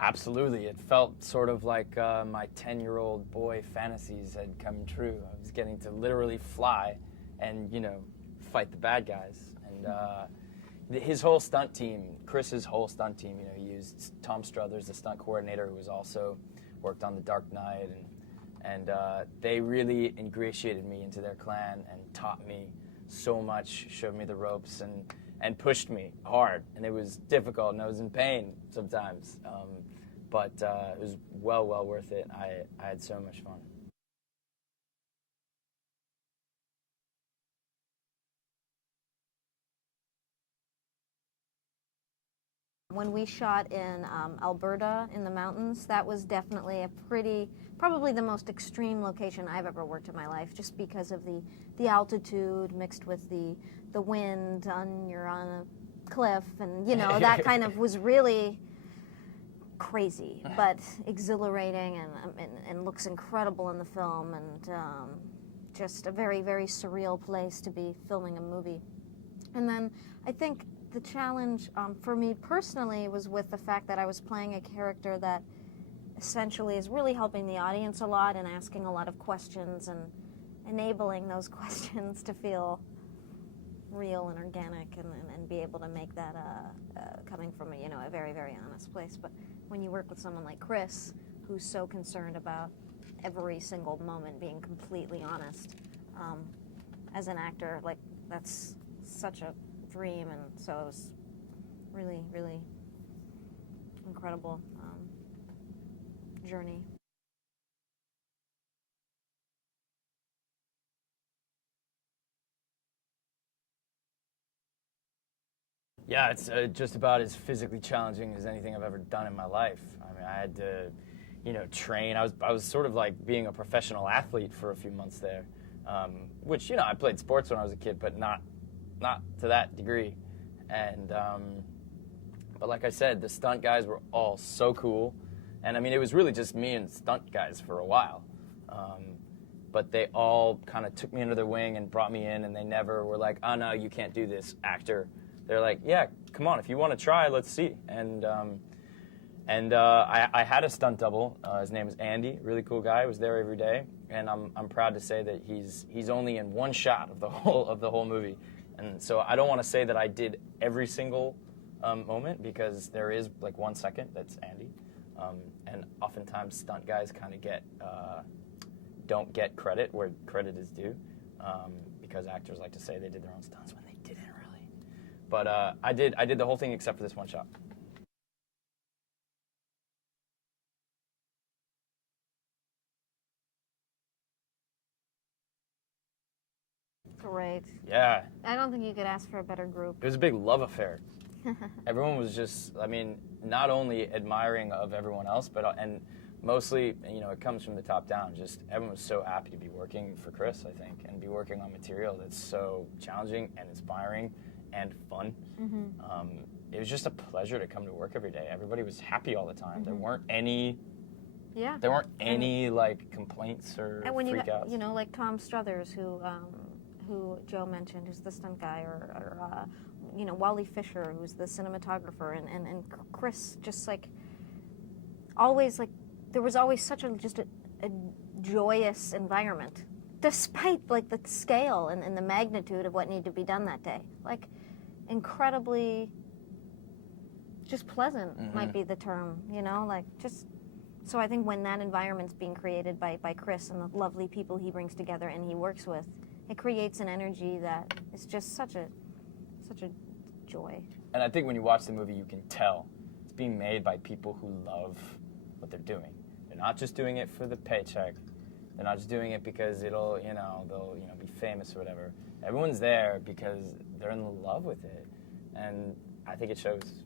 Absolutely. It felt sort of like my 10-year-old boy fantasies had come true. I was getting to literally fly and, fight the bad guys. And his whole stunt team, Chris's whole stunt team, he used Tom Struthers, the stunt coordinator, who was also worked on The Dark Knight, and they really ingratiated me into their clan and taught me so much, showed me the ropes, and pushed me hard. And it was difficult, and I was in pain sometimes. But it was well worth it. I had so much fun. When we shot in Alberta in the mountains, that was definitely probably the most extreme location I've ever worked in my life, just because of the altitude mixed with the wind, you're on a cliff, and that kind of was really crazy, but exhilarating, and looks incredible in the film, and just a very, very surreal place to be filming a movie. And then I think the challenge for me personally was with the fact that I was playing a character that essentially is really helping the audience a lot and asking a lot of questions and enabling those questions to feel real and organic, and be able to make that coming from a very, very honest place. But when you work with someone like Chris, who's so concerned about every single moment being completely honest, as an actor, like, that's such a dream, and so it was really, really incredible journey. Yeah, it's just about as physically challenging as anything I've ever done in my life. I mean, I had to, train. I was sort of like being a professional athlete for a few months there, which, I played sports when I was a kid, but not to that degree. And but like I said, the stunt guys were all so cool, and I mean, it was really just me and stunt guys for a while. But they all kind of took me under their wing and brought me in, and they never were like, "Oh no, you can't do this, actor." They're like, "Yeah, come on, if you want to try, let's see." And I had a stunt double. His name is Andy, really cool guy. He was there every day, and I'm proud to say that he's only in one shot of the whole movie. And so I don't want to say that I did every single moment, because there is like 1 second that's Andy, and oftentimes stunt guys kind of don't get credit where credit is due, because actors like to say they did their own stunts when they didn't really. But I did the whole thing except for this one shot. Great. Yeah. I don't think you could ask for a better group. It was a big love affair. Everyone was just, I mean, not only admiring of everyone else, but and mostly, it comes from the top down. Just everyone was so happy to be working for Chris, I think, and be working on material that's so challenging and inspiring and fun. Mm-hmm. It was just a pleasure to come to work every day. Everybody was happy all the time. Mm-hmm. There weren't any. Yeah. There weren't any like complaints or freakouts. Like Tom Struthers, who Joe mentioned, who's the stunt guy, or Wally Fisher, who's the cinematographer, and Chris, just like always, like there was always such a joyous environment, despite like the scale and the magnitude of what needed to be done that day. Like incredibly just pleasant, mm-hmm. might be the term, like just. So I think when that environment's being created by Chris and the lovely people he brings together and he works with, it creates an energy that is just such a joy. And I think when you watch the movie, you can tell it's being made by people who love what they're doing. They're not just doing it for the paycheck. They're not just doing it because they'll be famous or whatever. Everyone's there because they're in love with it, and I think it shows.